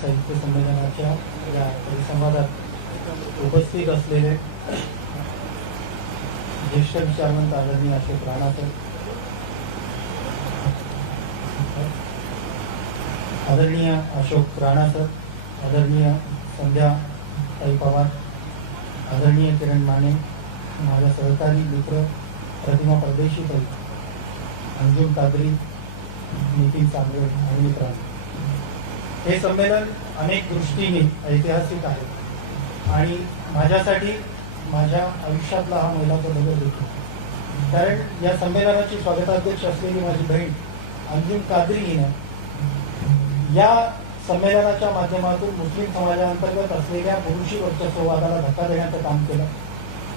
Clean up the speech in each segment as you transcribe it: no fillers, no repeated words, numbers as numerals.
साहित्य संमेलनाच्या या परिसंवादात उपस्थित असलेले ज्येष्ठ विचारवंत आदरणीय अशोक राणा सर, आदरणीय अशोक राणा सर, आदरणीय संध्या ताई पवार, आदरणीय किरण माने, माझा सहकारी मित्र प्रतिमा परदेशी ताई, अंजुम कादरी, नितीन सांगळे आणि मित्रांनो, हे संमेलन अनेक दृष्टीने ऐतिहासिक आहे आणि माझ्यासाठी माझ्या आयुष्यातला हा मैलाचा दगड होतो. कारण या संमेलनाची स्वागताध्यक्ष असलेली माझी बहीण अंजुम कादरी हिनं या संमेलनाच्या माध्यमातून मुस्लिम समाजाअंतर्गत असलेल्या पुरुषी वर्चस्ववादाला धक्का देण्याचं काम केलं.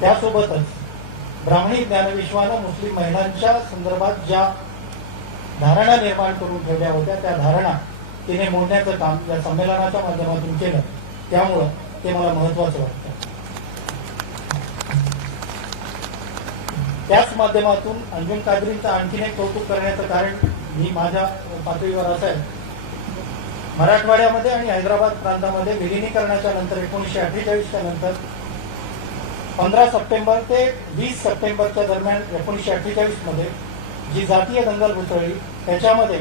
त्यासोबतच ब्राह्मणी ज्ञानविश्वानं मुस्लिम महिलांच्या संदर्भात ज्या धारणा निर्माण करून ठेवल्या होत्या त्या धारणा तिने मोडण्याचं काम या संमेलनाच्या माध्यमातून केलं. त्यामुळं ते मला महत्वाचं वाटतं. त्याच माध्यमातून अंजुम कादरींचं आणखीन एक कौतुक करण्याचं कारण मी माझ्या पातळीवर असं आहे, मराठवाड्यामध्ये आणि हैदराबाद प्रांतामध्ये विलिनीकरणाच्या नंतर 1948च्या नंतर 15 सप्टेंबर ते 20 सप्टेंबरच्या दरम्यान 1948 मध्ये जी जातीय दंगल उसळली त्याच्यामध्ये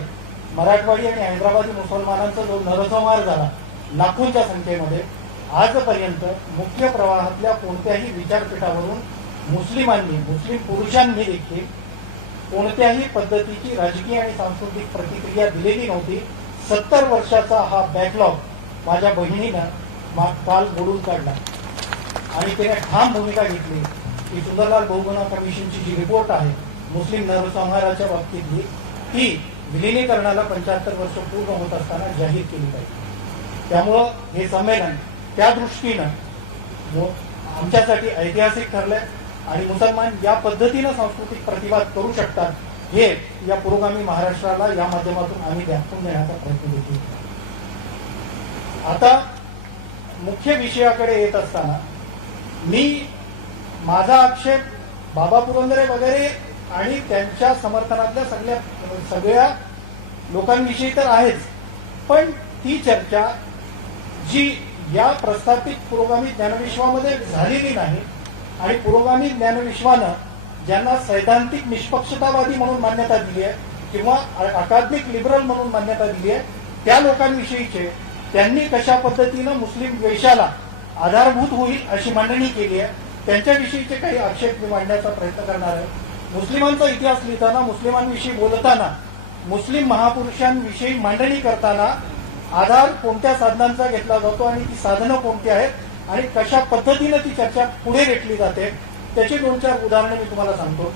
मराठवाडी आणि हैदराबादी मुसलमानांचा जो नरसंहार झाला लाखोंच्या संख्येमध्ये, आजपर्यंत मुख्य प्रवाहातल्या कोणत्याही विचारपीठावरून मुस्लिम पुरुषांनी देखील कोणत्याही पद्धतीची राजकीय आणि सांस्कृतिक प्रतिक्रिया दिलेली नव्हती. 70 वर्षाचा हा बॅकलॉग माझ्या बहिणीनं काल मोडून काढला आणि तिने ठाम भूमिका घेतली की सुंदरलाल बहुगुणा कमिशनची जी रिपोर्ट आहे मुस्लिम नरसंहाराच्या बाबतीतली, ती विलिनीकरणाला 75 वर्ष पूर्ण होत असताना जाहीर केली पाहिजे. त्यामुळं हे संमेलन त्या दृष्टीनं आमच्यासाठी ऐतिहासिक ठरलंय आणि मुसलमान या पद्धतीनं सांस्कृतिक प्रतिवाद करू शकतात हे या पुरोगामी महाराष्ट्राला या माध्यमातून आम्ही दाखवून देण्याचा प्रयत्न देखील. आता मुख्य विषयाकडे येत असताना माझा आक्षेप बाबा पुरंदरे वगैरे आणि त्यांच्या समर्थनातल्या सगळ्या लोकांविषयी तर आहेच, पण ती चर्चा जी या प्रस्थापित पुरोगामी ज्ञानविश्वामध्ये झालेली नाही आणि पुरोगामी ज्ञानविश्वानं ज्यांना सैद्धांतिक निष्पक्षतावादी म्हणून मान्यता दिली आहे किंवा अकादमिक लिबरल म्हणून मान्यता दिली आहे, त्या लोकांविषयीचे त्यांनी कशा पद्धतीनं मुस्लिम द्वेषाला आधारभूत होईल अशी मांडणी केली आहे, त्यांच्याविषयीचे काही आक्षेप मी मांडण्याचा प्रयत्न करणार आहे. मुस्लिमांचा इतिहास लिहिताना, मुस्लिमांविषयी बोलताना, मुस्लिम महापुरुषांविषयी मांडणी करताना आधार कोणत्या साधनांचा घेतला जातो आणि ती साधनं कोणती आहेत आणि कशा पद्धतीनं ती चर्चा पुढे रेटली जाते त्याची 2-4 उदाहरणं मी तुम्हाला सांगतो.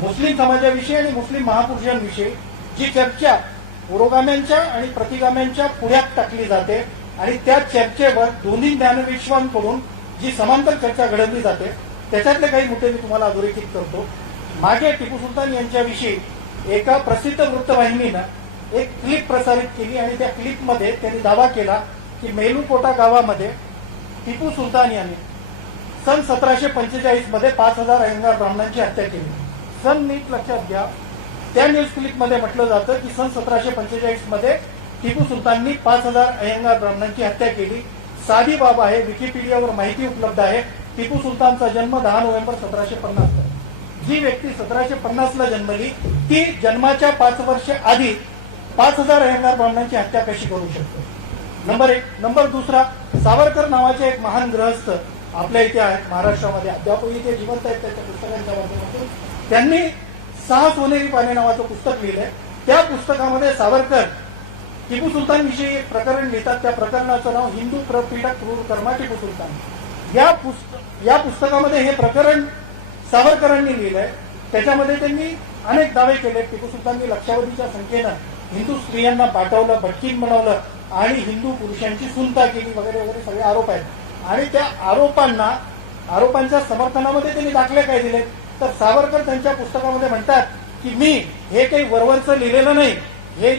मुस्लिम समाजाविषयी आणि मुस्लिम महापुरुषांविषयी जी चर्चा पुरोगाम्यांच्या आणि प्रतिगाम्यांच्या पुढ्यात टाकली जाते आणि त्या चर्चेवर दोन्ही ज्ञानविश्वांकडून जी समांतर चर्चा घडवली जाते त्याच्यातले काही मुद्दे मी तुम्हाला अधोरेखित करतो. मागे टिपू सुलतान यांच्याविषयी एका प्रसिद्ध वृत्तवाहिनीनं एक क्लिप प्रसारित केली आणि त्या क्लिपमध्ये त्यांनी दावा केला की मेलुकोटा गावामध्ये टिपू सुलतान यांनी सन 1745 मध्ये 5000 अयंगार ब्राह्मणांची हत्या केली. सन नीट लक्षात घ्या. त्या न्यूज क्लिपमध्ये म्हटलं जातं की सन 1745 मध्ये टिपू सुलताननी 5000 अयंगार ब्राह्मणांची हत्या केली. साधी बाब आहे, विकिपीडियावर माहिती उपलब्ध आहे. टिपू सुलतानचा जन्म 10 नोव्हेंबर 1750. जी व्यक्ती 1750ला जन्मली ती जन्माच्या 5 वर्ष आधी 5000 अयंगार ब्राह्मणांची हत्या कशी करू शकते? नंबर 1. नंबर 2, सावरकर नावाचे एक महान गृहस्थ आपल्या इथे आहेत महाराष्ट्रामध्ये, अद्यापही ते जिवंत आहेत. त्याच्या पुस्तकांच्या माध्यमातून त्यांनी 6 सोनेरी पाने नावाचं पुस्तक लिहिलंय. त्या पुस्तकामध्ये सावरकर टिपू सुलतान विषयी एक प्रकरण लिहितात. त्या प्रकरणाचं नाव हिंदू प्रपीडक क्रूर कर्मा टिपू सुलतान. या पुस्तकामध्ये हे प्रकरण सावरकरांनी लिहिलंय. त्याच्यामध्ये त्यांनी अनेक दावे केले. टिपू सुलताननी लक्षावधीच्या संख्येनं हिंदू स्त्रियांना पाठवलं, भटकीन बनवलं आणि हिंदू पुरुषांची सुनता केली वगैरे वगैरे सगळे आरोप आहेत. आणि त्या आरोपांच्या समर्थनामध्ये त्यांनी दाखले काय दिले तर सावरकर त्यांच्या पुस्तकामध्ये म्हणतात की मी हे काही वरवरचं लिहिलेलं नाही, हे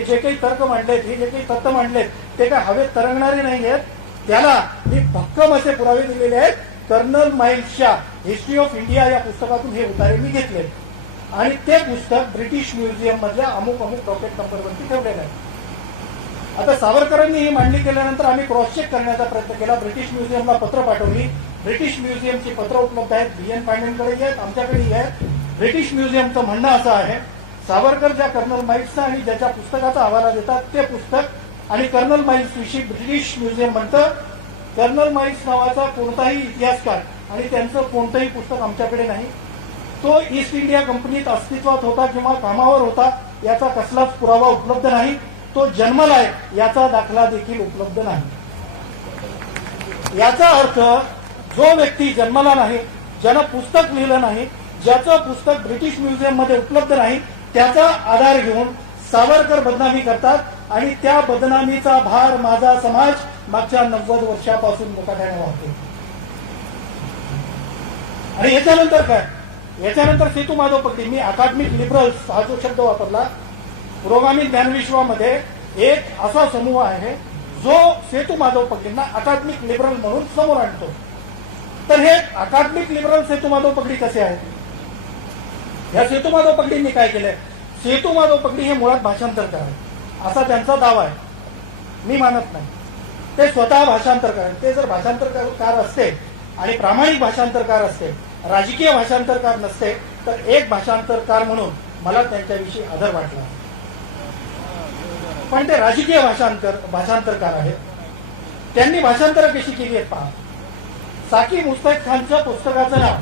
जे काही तर्क मांडलेत, हे जे काही तत्व मांडलेत ते काय हवेत तरंगणारे नाही आहेत, त्याला मी भक्कम असे पुरावे दिलेले आहेत. कर्नल माइल्सच्या हिस्ट्री ऑफ इंडिया या पुस्तकातून हे उतारे मी घेतले आणि ते पुस्तक ब्रिटिश म्युझियम मधल्या अमुक डॉकेट नंबरवरती ठेवलेलं आहे. आता सावरकरांनी ही मांडणी केल्यानंतर आम्ही क्रॉस चेक करण्याचा प्रयत्न केला. ब्रिटिश म्युझियमला पत्र पाठवली. ब्रिटिश म्युझियमची पत्र उपलब्ध आहेत, BN पांडेंकडेही आहेत, आमच्याकडेही आहेत. ब्रिटिश म्युझियमचं म्हणणं असं आहे, सावरकर ज्या कर्नल माईल्सचा आणि ज्याच्या पुस्तकाचा हवाला देतात ते पुस्तक आणि कर्नल माईल्स विषयी ब्रिटिश म्युझियम म्हणतं कर्नल माईल्स नावाचा कोणताही इतिहासकार आणि त्यांचं कोणतंही पुस्तक आमच्याकडे नाही. तो ईस्ट इंडिया कंपनीत अस्तित्वात होता किंवा कामावर होता याचा कसलाच पुरावा उपलब्ध नाही. तो जन्मलाय याचा दाखला देखील उपलब्ध नाही. याचा अर्थ जो व्यक्ती जन्मला नाही, ज्यानं पुस्तक लिहिलं नाही, ज्याचं पुस्तक ब्रिटिश म्युझियम मध्ये उपलब्ध नाही, त्याचा आधार घेऊन सावरकर बदनामी करतात आणि त्या बदनामीचा भार माझा समाज मागच्या 90 वर्षापासून मुकाट्याने वाहतो. आणि याच्यानंतर काय? याच्यानंतर सेतू माधव पगडी, मी अकादमिक लिबरल्स हा जो शब्द वापरला, पुरोगामी ज्ञानविश्वामध्ये एक असा समूह आहे जो सेतू माधव पगडींना अकादमिक लिबरल म्हणून समोर आणतो. तर हे अकादमिक लिबरल सेतू माधव पगडी कसे आहेत? या सेतू माधव पगडींनी काय केलंय? सेतू माधव पगडी हे मुळात भाषांतरकार आहे असा त्यांचा दावा आहे. मी मानत नाही. ते स्वतः भाषांतरकार आहेत. ते जर भाषांतरकार असते आणि प्रामाणिक भाषांतरकार असते, राजकीय भाषांतरकार नसते, तर एक भाषांतरकार म्हणून मला त्यांच्याविषयी आदर वाटला. पण ते राजकीय भाषांतरकार आहेत. त्यांनी भाषांतर कशी केली आहेत पहा. साकी मुस्तक खानच्या पुस्तकाचं नाव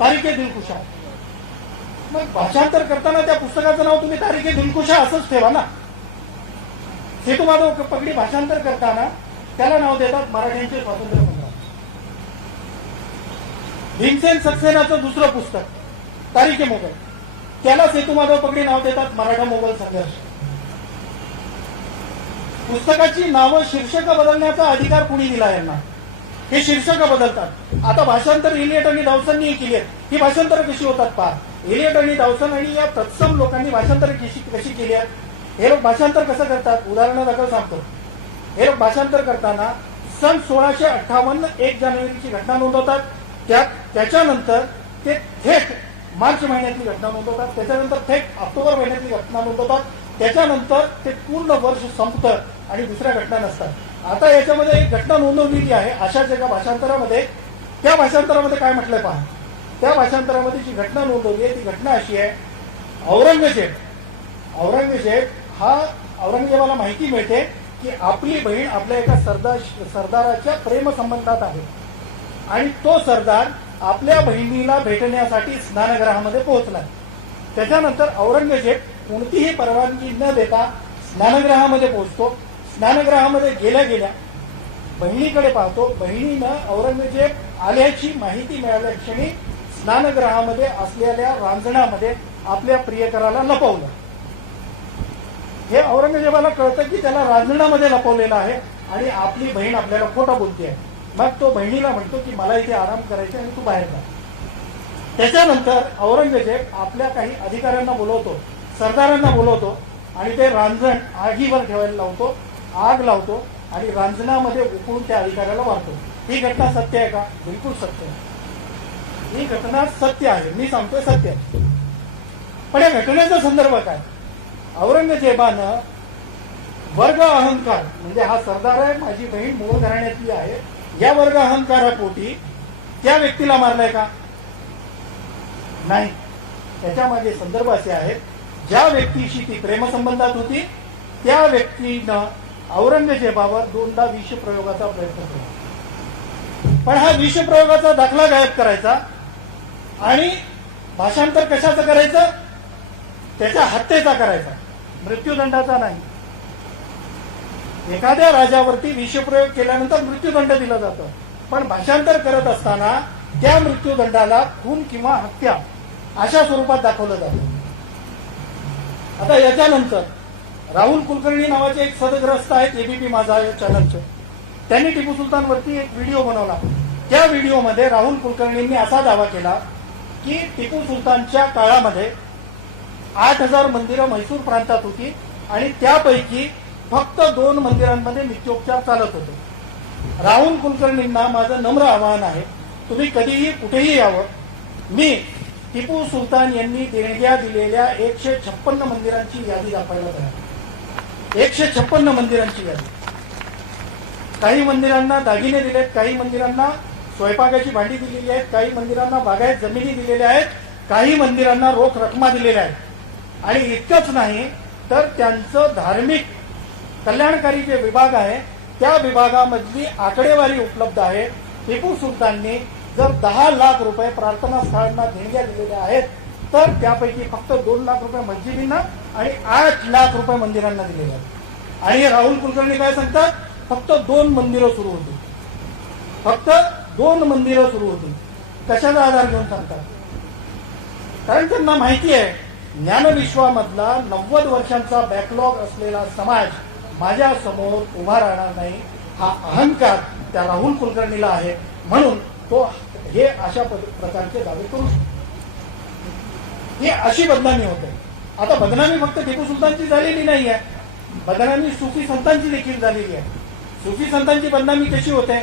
तारिके दिलकुशा. मग भाषांतर करताना त्या पुस्तकाचं नाव तुम्ही तारिके दिलकुशा असंच ठेवा ना. सेतू माधव पगडी भाषांतर करताना त्याला नाव देतात मराठ्यांचे स्वातंत्र्य संग्राम. भीमसेन सक्सेनाचं दुसरं पुस्तक तारिके मोगल, त्याला सेतू माधव पगडी नाव देतात मराठा मोगल संघर्ष. पुस्तकाची नावं शीर्षक बदलण्याचा अधिकार कुणी दिला यांना? हे शीर्षक बदलतात. आता भाषांतर इलियट आणि डावसननी केली आहेत. ही भाषांतर कशी होतात पहा. इलियट आणि डावसन आणि या तत्सम लोकांनी भाषांतर कशी केली आहेत? हे लोक भाषांतर कसं करतात? उदाहरणादाखल सांगतो. हे लोक भाषांतर करताना सन 1658 1 जानेवारीची घटना नोंदवतात. त्याच्यानंतर ते थेट मार्च महिन्यातली घटना नोंदवतात. त्याच्यानंतर थेट ऑक्टोबर महिन्यातली घटना नोंदवतात. त्याच्यानंतर ते पूर्ण वर्ष संपतं आणि दुसऱ्या घटना नसतात. आता याच्यामध्ये एक घटना नोंदवलेली आहे अशाच एका भाषांतरामध्ये. त्या भाषांतरामध्ये काय म्हटलंय पहा. त्या भाषांतरामध्ये जी घटना नोंदवली आहे ती घटना अशी आहे. औरंगजेबाला माहिती मिळते की आपली बहीण आपल्या एका सरदाराच्या प्रेमसंबंधात आहे आणि तो सरदार आपल्या बहिणीला भेटण्यासाठी स्नानगृहामध्ये पोहोचला. त्याच्यानंतर औरंगजेब कोणतीही परवानगी न देता स्नानगृहामध्ये पोहोचतो. स्नानगृहामध्ये गेल्या गेल्या बहिणीकडे पाहतो. बहिणीनं औरंगजेब आल्याची माहिती मिळाल्या क्षणी स्नानगृहामध्ये असलेल्या रांजणामध्ये आपल्या प्रियकराला लपवलं. हे औरंगजेबाला कळतं की त्याला रांजणामध्ये लपवलेलं आहे आणि आपली बहीण आपल्याला खोटं बोलते. मग तो बहिणीला म्हणतो की मला इथे आराम करायचा आणि तू बाहेर जा. त्याच्यानंतर औरंगजेब आपल्या काही अधिकाऱ्यांना बोलवतो, सरदारांना बोलवतो आणि ते रांजण आगीवर ठेवायला लावतो. आग लावतो आणि रांजणामध्ये उकळून त्या अधिकाऱ्याला मारतो. ही घटना सत्य आहे का? बिलकुल सत्य आहे. ही घटना सत्य आहे. मी सांगतोय सत्य आहे. पण या घटनेचा संदर्भ काय? औरंगजेबानं वर्ग अहंकार, म्हणजे हा सरदार आहे, माझी बहीण मूळ घराण्यातली आहे, या वर्ग अहंकारापोटी त्या व्यक्तीला मारलाय का? नाही. त्याच्यामागे संदर्भ असे आहेत, ज्या व्यक्तीशी ती प्रेमसंबंधात होती त्या व्यक्तीनं औरंगजेबावर 2दा विषप्रयोगाचा प्रयत्न केला. पण हा विषप्रयोगाचा दाखला गायब करायचा आणि भाषांतर कशाचं करायचं? त्याच्या हत्येचा करायचा, मृत्यूदंडाचा नाही. एखाद्या राजावरती विषप्रयोग केल्यानंतर मृत्यूदंड दिला जातो, पण भाषांतर करत असताना त्या मृत्यूदंडाला खून किंवा हत्या अशा स्वरूपात दाखवलं जातं. आता याच्यानंतर राहुल कुलकर्णी नावाचे एक सदग्रस्त आहेत एबीपी माझा या चॅनलचे. त्यांनी टिपू सुलतानवरती एक व्हिडिओ बनवला. त्या व्हिडिओमध्ये राहुल कुलकर्णींनी असा दावा केला की टिपू सुलतानच्या काळामध्ये 8,000 मंदिरं म्हैसूर प्रांतात होती आणि त्यापैकी फक्त 2 मंदिरांमध्ये नित्योपचार चालत होते. राहुल कुलकर्णींना माझं नम्र आवाहन आहे, तुम्ही कधीही कुठेही यावं. मी टिपू सुलतान यांनी देणग्या दिलेल्या 156 मंदिरांची यादी दाखवायला तयार. 156 मंदिरांची यादी. काही मंदिरांना दागिने दिलेत, काही मंदिरांना स्वयंपाकाची भांडी दिलेली आहेत, काही मंदिरांना बागायत जमिनी दिलेल्या आहेत, काही मंदिरांना रोख रकमा दिलेल्या आहेत. आणि इतकंच नाही तर त्यांचं धार्मिक कल्याणकारी जे विभाग आहे त्या विभागामधली आकडेवारी उपलब्ध आहे. टिपू सुलतानने जर 10 लाख रुपये प्रार्थना स्थळांना देणग्या दिलेल्या आहेत तर त्यापैकी फक्त 2 लाख रुपये मस्जिदींना आणि 8 लाख रुपये मंदिरांना दिलेले आहेत. आणि राहुल कुलकर्णी काय सांगतात, फक्त 2 मंदिरं सुरू होती, फक्त 2 मंदिरं सुरू होती. कशाचा आधार घेऊन सांगतात? कारण त्यांना माहिती आहे ज्ञानविश्वामधला 90 वर्षांचा बॅकलॉग असलेला समाज माझ्या समोर उभा राहणार नाही, हा अहंकार त्या राहुल कुलकर्णीला आहे. म्हणून तो हे अशा प्रकारचे दावे करू शकतो. ही अशी बदनामी होते. आता बदनामी फक्त टिपू सुलतानची झालेली नाही आहे, बदनामी सुफी संतांची देखील झालेली आहे. सुफी संतांची बदनामी कशी होते?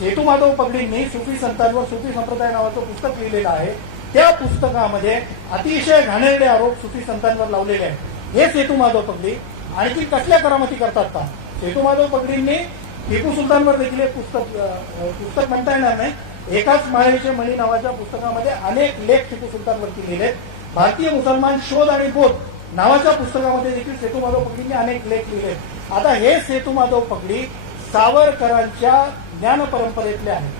सेतू माधव पगडींनी सुफी संतांवर सुफी संप्रदाय नावाचं पुस्तक लिहिलेलं आहे. त्या पुस्तकामध्ये अतिशय घाणेरडे आरोप सुफी संतांवर लावलेले आहेत. हे सेतू माधव पगडी आणखी कसल्या करामती करतात का? सेतू माधव पगडींनी टिपू सुलतानवर देखील एक पुस्तक म्हणता येणार नाही, एकाच माळेचे मणी नावाच्या पुस्तकामध्ये अनेक लेख टिपू सुलतानवरती लिहिले. भारतीय मुसलमान शोध आणि बोध नावाच्या पुस्तकामध्ये देखील सेतू माधव पगडींनी अनेक लेख लिहिले. आता हे सेतू माधव पगडी सावरकरांच्या ज्ञान परंपरेतले आहेत.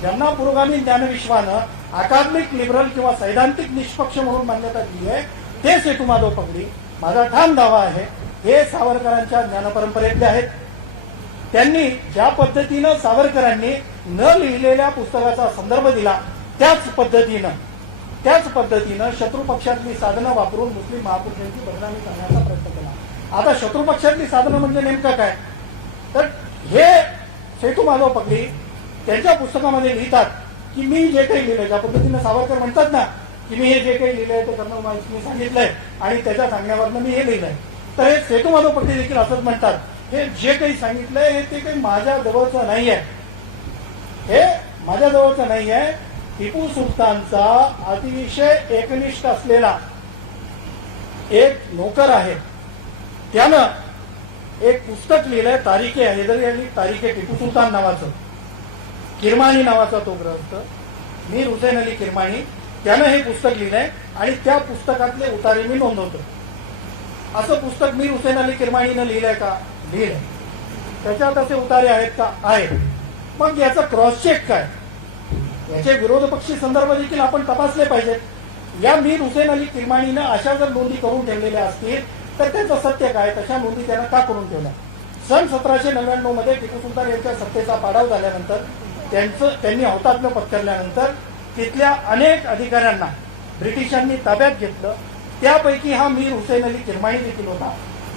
ज्यांना पुरोगामी ज्ञानविश्वानं अकादमिक लिबरल किंवा सैद्धांतिक निष्पक्ष म्हणून मान्यता दिली आहे ते सेतू माधव पगडी, माझा ठाम दावा आहे, हे सावरकरांच्या ज्ञान परंपरेतले आहेत. त्यांनी ज्या पद्धतीनं सावरकरांनी न लिहिलेल्या पुस्तकाचा संदर्भ दिला त्याच पद्धतीनं शत्रुपक्षातली साधनं वापरून मुस्लिम महापुरुषांची बदनामी करण्याचा प्रयत्न केला. आता शत्रुपक्षातली साधनं म्हणजे नेमकं काय? तर हे सेतू माधव पगडी त्यांच्या पुस्तकामध्ये लिहितात की मी जे काही लिहिलंय, ज्या पद्धतीनं सावरकर म्हणतात ना की मी हे जे काही लिहिलंय ते कर्नल मार्क्सनी सांगितलंय आणि त्याच्या सांगण्यावरनं मी हे लिहिलंय, तर हे सेतू माधव पगडी देखील असंच म्हणतात, हे जे काही सांगितलंय हे ते काही माझ्या जवळचं नाही आहे, हे माझ्या जवळचं नाही आहे. टिपू सुलतानचा अतिशय एकनिष्ठ असलेला एक नोकर आहे, त्यानं एक पुस्तक लिहिलंय, तारिखे हैदर अली तारिखे टिपू सुलतान नावाचं. किरमाणी नावाचा तो ग्रंथ, मीर हुसेन अली किरमाणी, त्यानं हे पुस्तक लिहिलंय आणि त्या पुस्तकातले उतारे मी नोंदवतो. असं पुस्तक मीर हुसेन अली किरमाणीनं लिहिलंय का? लिहिलंय. त्याच्यात असे उतारे आहेत का? आहेत. मग याचा क्रॉस चेक काय? याचे विरोध पक्षी संदर्भ देखील आपण तपासले पाहिजेत. या मीर हुसेन अली किरमाणीनं अशा जर नोंदी करून ठेवलेल्या असतील तर त्याचं सत्य काय? तशा नोंदी त्यानं का करून ठेवल्या? सन 1799 मध्ये टिपू सुलतान यांच्या सत्तेचा पाडाव झाल्यानंतर, त्यांनी हौतात्म्य पत्करल्यानंतर तिथल्या अनेक अधिकाऱ्यांना ब्रिटिशांनी ताब्यात घेतलं. त्यापैकी हा मीर हुसेन अली किरमाणी देखील होता.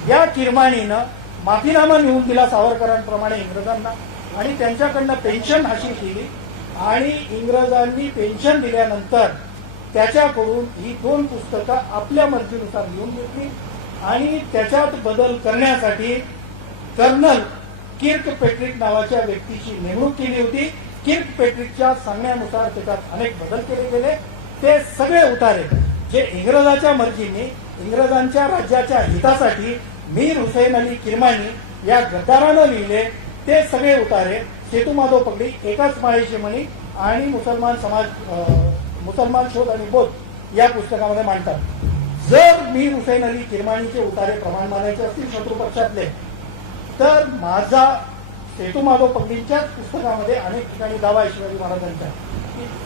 या किरमाणीनं माफीनामा लिहून दिला सावरकरांप्रमाणे इंग्रजांना आणि त्यांच्याकडनं पेन्शन हाशील केली आणि इंग्रजांनी पेन्शन दिल्यानंतर त्याच्याकडून ही 2 पुस्तकं आपल्या मर्जीनुसार लिहून घेतली आणि त्याच्यात बदल करण्यासाठी कर्नल किर्कपेट्रिक नावाच्या व्यक्तीची नेमणूक केली होती. किर्कपेट्रिकच्या सांगण्यानुसार त्याच्यात अनेक बदल केले गेले. ते सगळे उतारे जे इंग्रजाच्या मर्जीने, इंग्रजांच्या राज्याच्या हितासाठी मीर हुसेन अली किरमाणी या गद्दारानं लिहिले, ते सगळे उतारे सेतू माधव पगडी एकाच माळेचे मणी आणि मुसलमान शोध आणि बोध या पुस्तकामध्ये मांडतात. जर मीर हुसेन अली किरमाणीचे उतारे प्रमाण मानायचे असतील शत्रुपक्षातले, तर माझा सेतू माधव पगडींच्याच पुस्तकामध्ये अनेक ठिकाणी दावा आहे शिवाजी महाराजांच्या.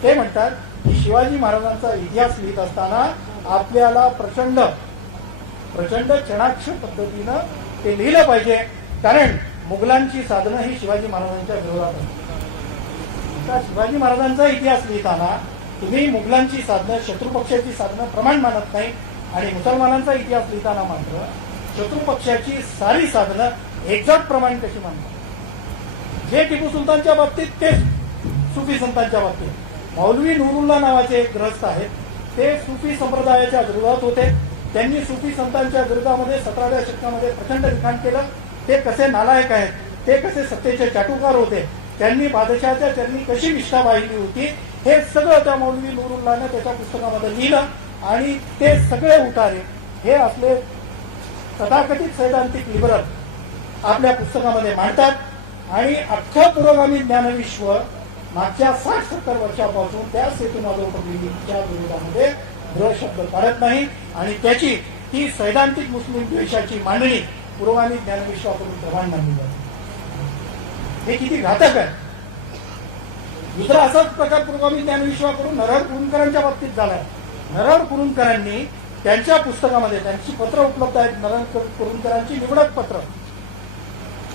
ते म्हणतात की शिवाजी महाराजांचा इतिहास लिहित असताना आपल्याला प्रचंड चणाक्ष पद्धतीनं ते लिहिलं पाहिजे, कारण मुघलांची साधनं ही शिवाजी महाराजांच्या विरोधात आहेत. शिवाजी महाराजांचा इतिहास लिहिताना तुम्ही मुघलांची साधनं, शत्रुपक्षाची साधनं प्रमाण मानत नाही आणि मुसलमानांचा इतिहास लिहिताना मात्र शत्रुपक्षाची सारी साधनं एक्झॅक्ट प्रमाण कशी मानतात? जे टिपू सुलतानच्या बाबतीत तेच सुफी संतांच्या बाबतीत. मौलवी नूरुल्ला नावाचे एक ग्रस्त आहेत, ते सुफी संप्रदायाच्या विरोधात होते. त्यांनी सुफी संतांच्या विरोधामध्ये 17व्या शतकामध्ये प्रचंड लिखाण केलं. ते कसे नालायक आहेत, ते कसे सत्तेचे चाटुकार होते, त्यांनी बादशाहच्या चरणी कशी निष्ठा वाहिली होती, हे सगळं त्या मौलवी नूरुल्लाने त्याच्या पुस्तकामध्ये लिहिलं आणि ते सगळे उतारे हे असले तथाकथित सैद्धांतिक लिबरल आपल्या पुस्तकामध्ये मांडतात आणि अख्खं पुरोगामी ज्ञानविश्व मागच्या 60-70 वर्षापासून त्या सेतुमाधवच्या विरोधामध्ये दृढ शब्द काढत नाही आणि त्याची ती सैद्धांतिक मुस्लिम द्वेषाची मांडणी पुरोगामी ज्ञानविश्वाकडून प्रमाण मानली जाते. हे किती घातक आहे. दुसरा असाच प्रकार पुरोगामी ज्ञानविश्वाकडून नरहर कुरुंदकरांच्या बाबतीत झालाय. नरहर कुरुंदकरांनी त्यांच्या पुस्तकामध्ये त्यांची पत्र उपलब्ध आहेत. नरहर कुरुंदकरांची निवडक पत्र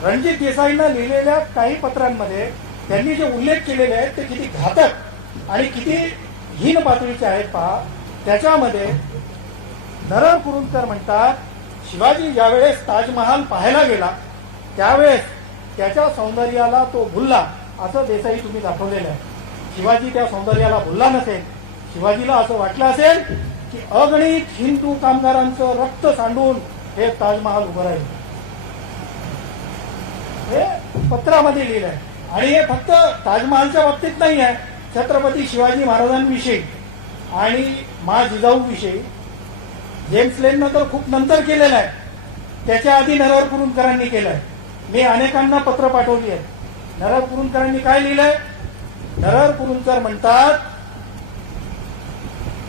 रणजित देसाईंना लिहिलेल्या काही पत्रांमध्ये त्यांनी जे उल्लेख केलेले आहेत ते किती घातक आणि किती हीन पातळीचे आहेत पहा. त्याच्यामध्ये नरहर कुरुंदकर म्हणतात, शिवाजी ज्यावेळेस ताजमहाल पाहायला गेला त्यावेळेस त्याच्या सौंदर्याला तो भुलला असं देसाई तुम्ही दाखवलेलं आहे. शिवाजी त्या सौंदर्याला भुलला नसेल. शिवाजीला असं वाटलं असेल की अगणित हिंदू कामगारांचं रक्त सांडून हे ताजमहाल उभं राहील. हे पत्रामध्ये लिहिलं आहे. आणि हे फक्त ताजमहालच्या बाबतीत नाही आहे. छत्रपती शिवाजी महाराजांविषयी आणि मा जिजाऊविषयी जेम्स लेननं तर खूप नंतर केलेलं आहे. त्याच्या आधी नरहर कुरुंदकरांनी केलंय. मी अनेकांना पत्र पाठवली आहे. नरहर कुरुंदकरांनी काय लिहिलंय? नरहर कुरुंदकर म्हणतात,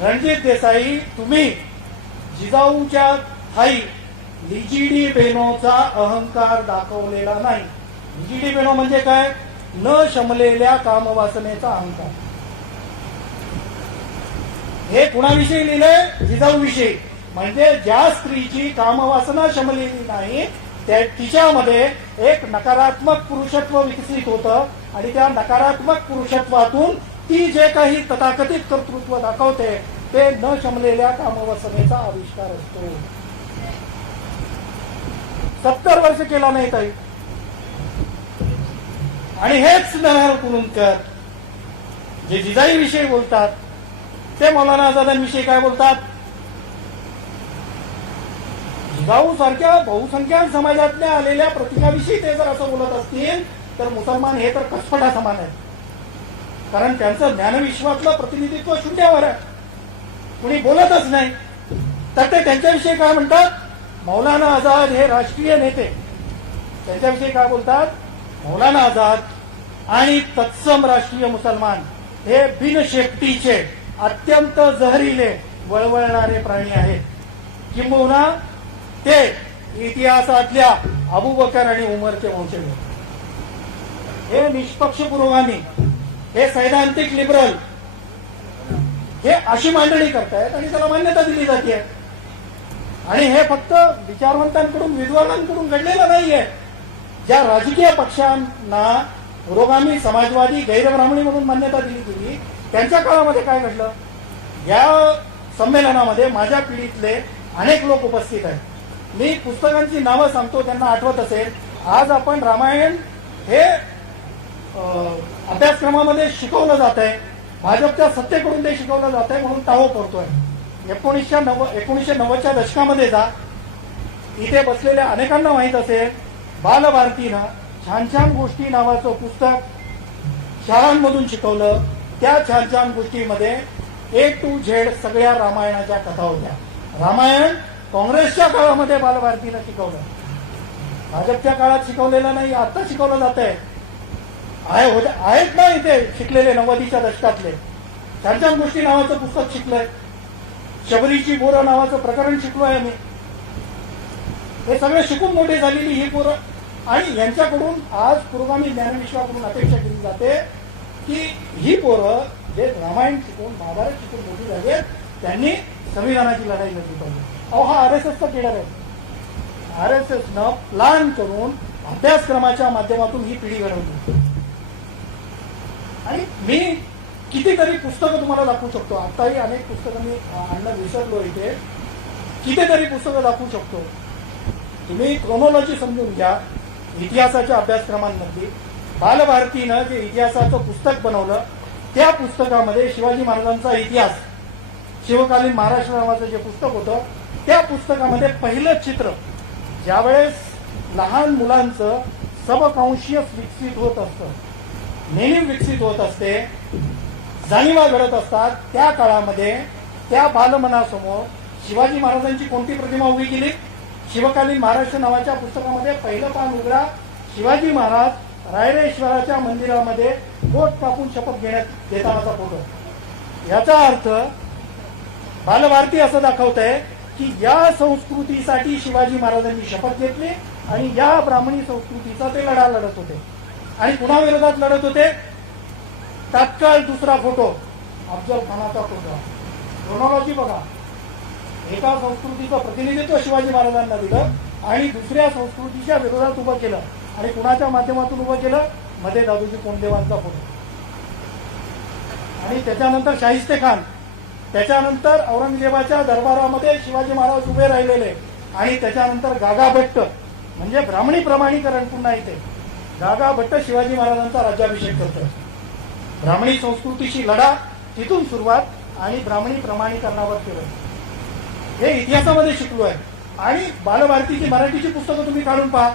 रणजित देसाई तुम्ही जिजाऊच्या थाई लिजिडी बेनोचा अहंकार दाखवलेला नाही. लिजिडी बेनो म्हणजे काय? न शमलेल्या कामवासनेचा अहंकार. हे कुणाविषयी लिहिलंय? जिजाऊविषयी. म्हणजे ज्या स्त्रीची कामवासना शमलेली नाही त्या तिच्यामध्ये एक नकारात्मक पुरुषत्व विकसित होतं आणि त्या नकारात्मक पुरुषत्वातून ती जे काही तथाकथित कर्तृत्व दाखवते ते न शमलेल्या कामवासनेचा आविष्कार असतो. 70 वर्ष केला नाही ताई. आणि हेच नरहर कुरुंदकर जे जिजाईविषयी बोलतात ते मौलाना आझादांविषयी काय बोलतात? जिजाऊ सारख्या बहुसंख्याक समाजातल्या आलेल्या प्रतिकाविषयी ते जर असं बोलत असतील तर मुसलमान हे तर कसफटा समान आहेत. कारण त्यांचं ज्ञानविश्वातलं प्रतिनिधित्व शून्यावर आहे. कुणी बोलतच नाही. तर ते त्यांच्याविषयी काय म्हणतात? मौलाना आझाद हे राष्ट्रीय नेते. त्यांच्याविषयी काय बोलतात? मौलाना आझाद आणि तत्सम राष्ट्रीय मुसलमान हे बिनशेपटीचे अत्यंत जहरीले वळवळणारे प्राणी आहेत. किंबहुना ते इतिहासातल्या अबूबकर आणि उमरचे वंशज. हे निष्पक्ष पुरोगामी, हे सैद्धांतिक लिबरल हे अशी मांडणी करतायत आणि त्याला मान्यता दिली जाते. आणि हे फक्त विचारवंतांकडून विद्वानांकडून घडलेलं नाहीये. ज्या राजकीय पक्षांना पुरोगामी समाजवादी गैरब्राह्मणी म्हणून मान्यता दिली गेली त्यांच्या काळामध्ये काय घडलं? या संमेलनामध्ये माझ्या पिढीतले अनेक लोक उपस्थित आहेत. मी पुस्तकांची नावं सांगतो, त्यांना आठवत असेल. आज आपण रामायण हे अभ्यासक्रमामध्ये शिकवलं जात आहे. भाजपच्या सत्तेकडून ते शिकवलं जात आहे म्हणून टाहो करतोय. 1990च्या दशकामध्ये जा. इथे बसलेल्या अनेकांना माहीत असेल बालभारतीनं छान छान गोष्टी नावाचं पुस्तक शाळांमधून शिकवलं. त्या छान छान गोष्टीमध्ये A to Z सगळ्या रामायणाच्या कथा होत्या. रामायण काँग्रेसच्या काळामध्ये बालभारतीनं शिकवलं. भाजपच्या काळात शिकवलेलं नाही, आता शिकवलं जात आहे. आहेत ना इथे शिकलेले 90च्या दशकातले. छान छान गोष्टी नावाचं पुस्तक शिकलंय. शबरीची बोरं नावाचं प्रकरण शिकलोय मी. हे सगळे शिकून मोठे झालेली ही पोरं. आणि यांच्याकडून आज पुरोगामी ज्ञानविश्वाकडून अपेक्षा केली जाते की ही पोरं जे रामायण शिकून महाभारत शिकून मोठी झाली आहेत त्यांनी संविधानाची लढाई लढली पाहिजे. अहो हा आरएसएसचा केडर आहे. आरएसएसनं प्लॅन करून अभ्यासक्रमाच्या माध्यमातून ही पिढी घडवली. आणि मी कितीतरी पुस्तकं तुम्हाला दाखवू शकतो. आताही अनेक पुस्तकं मी आणणं विसरलो इथे. कितीतरी पुस्तकं दाखवू शकतो. तुम्ही क्रोनॉलॉजी समजून घ्या. इतिहासाच्या अभ्यासक्रमांमध्ये बालभारतीनं जे इतिहासाचं पुस्तक बनवलं त्या पुस्तकामध्ये शिवाजी महाराजांचा इतिहास शिवकालीन महाराष्ट्र नावाचं जे पुस्तक होतं त्या पुस्तकामध्ये पहिलं चित्र ज्यावेळेस लहान मुलांचं सबकॉन्शियस विकसित होत असतं, नेहमी विकसित होत असते, जाणीवा घडत असतात, त्या काळामध्ये त्या बालमनासमोर शिवाजी महाराजांची कोणती प्रतिमा उभी केली? शिवकालीन महाराष्ट्र नावाच्या पुस्तकामध्ये पहिलं पान उघडा, शिवाजी महाराज रायरेश्वराच्या मंदिरामध्ये बोट कापून शपथ घेतानाचा फोटो. याचा अर्थ बालभारती असं दाखवत आहे की या संस्कृतीसाठी शिवाजी महाराजांनी शपथ घेतली आणि या ब्राह्मणी संस्कृतीचा ते लढा लढत होते. आणि कुणाविरोधात लढत होते? तात्काळ दुसरा फोटो अफजल खानाचा फोटो. क्रोनॉलॉजी बघा, एका संस्कृतीचं प्रतिनिधित्व शिवाजी महाराजांना दिलं आणि दुसऱ्या संस्कृतीच्या विरोधात उभं केलं. आणि कुणाच्या माध्यमातून उभं केलं? मध्ये दादोजी कोंडदेवांचा फोटो. आणि त्याच्यानंतर शाहिस्ते खान, त्याच्यानंतर औरंगजेबाच्या दरबारामध्ये शिवाजी महाराज उभे राहिलेले. आणि त्याच्यानंतर गागा भट्ट, म्हणजे ब्राह्मणी प्रमाणीकरण पुन्हा इथे. गागा भट्ट शिवाजी महाराजांचा राज्याभिषेक करतो. ब्राह्मणी संस्कृतीशी लढा, तिथून सुरुवात आणि ब्राह्मणी प्रमाणीकरणावर केलं. हे इतिहासामध्ये शिकलो आहे. आणि बालभारतीची मराठीची पुस्तकं तुम्ही काढून पहा.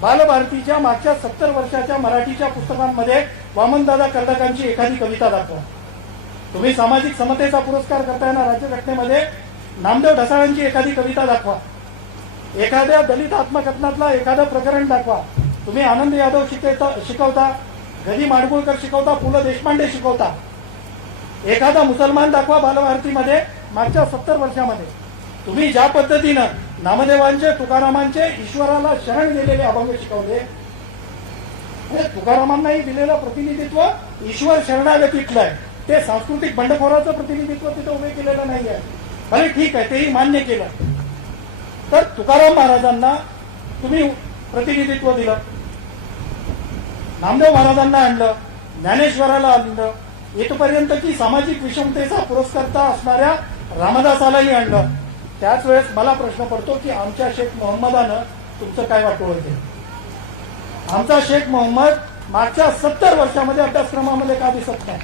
बालभारतीच्या मागच्या 70 वर्षाच्या मराठीच्या पुस्तकांमध्ये वामनदादा कर्डकांची एखादी कविता दाखवा. तुम्ही सामाजिक समतेचा पुरस्कार करताना राज्यघटनेमध्ये नामदेव ढसाळांची एखादी कविता दाखवा. एखाद्या दलित आत्मकथनातला एखादं प्रकरण दाखवा. तुम्ही आनंद यादव शिकवता, गदी माडगुळकर शिकवता, पु ल देशपांडे शिकवता. एखादा मुसलमान दाखवा बालभारतीमध्ये मागच्या 70 वर्षामध्ये. तुम्ही ज्या पद्धतीनं नामदेवांचे, तुकारामांचे ईश्वराला शरण गेलेले अभंग शिकवले, तुकारामांनाही दिलेलं प्रतिनिधित्व ईश्वर शरणागतीतलं आहे. ते सांस्कृतिक बंडखोराचं प्रतिनिधित्व तिथं उभे केलेलं नाही आहे. भले ठीक आहे, तेही मान्य केलं. तर तुकाराम महाराजांना तुम्ही प्रतिनिधित्व दिलं, नामदेव महाराजांना आणलं, ज्ञानेश्वराला आणलं, इथपर्यंत की सामाजिक विषमतेचा पुरस्कर्ता असणाऱ्या रामदासालाही आणलं. त्याच वेळेस मला प्रश्न पडतो की आमच्या शेख मोहम्मदानं तुमचं काय वाटोळ केलं? आमचा शेख मोहम्मद मागच्या 70 वर्षामध्ये अभ्यासक्रमामध्ये का दिसत नाही?